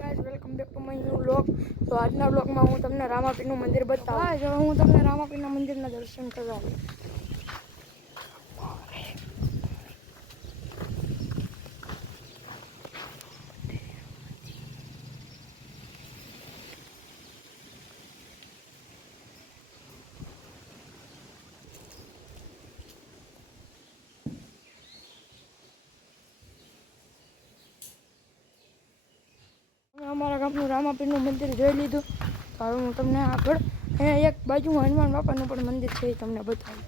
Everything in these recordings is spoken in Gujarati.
Guys welcome back to my new vlog. તો આજના વ્લોગમાં હું તમને રામાપીરનું મંદિર બતાવું। ગાઈસ હવે હું તમને રામાપીરના મંદિરના દર્શન કરાવું। અમારા ગામનું રામાપીરનું મંદિર જોઈ લીધું। તો હવે હું તમને આગળ અહીંયા એક બાજુમાં હનુમાન બાપાનું પણ મંદિર છે એ તમને બતાવું।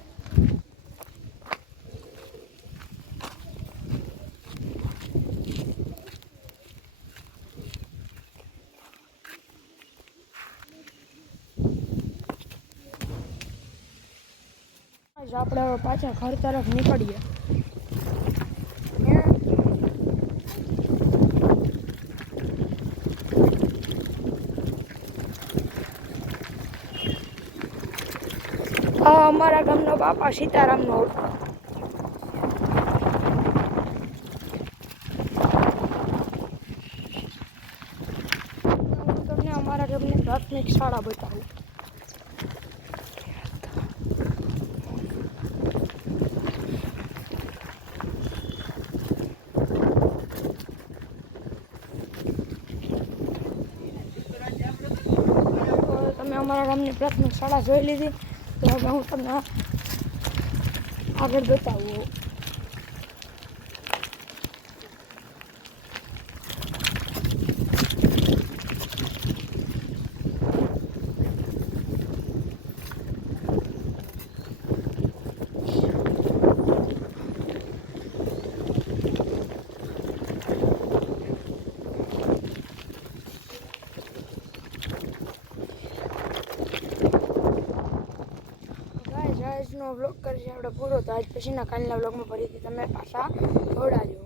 આપણે હવે પાછા ઘર તરફ નીકળીએ। આ અમારા ગામનો બાપા સીતારામનો હું તમને અમારા ગામની પ્રાથમિક શાળા બતાવું। તમે અમારા ગામની પ્રાથમિક શાળા જોઈ લીધી। તો હવે હું તમને આગળ બતાવું। આજનો વ્લોગ કરીએ આપણે પૂરો। તો આજ પછીના કાલના વ્લોગમાં ફરીથી તમે પાછા જોડાજો।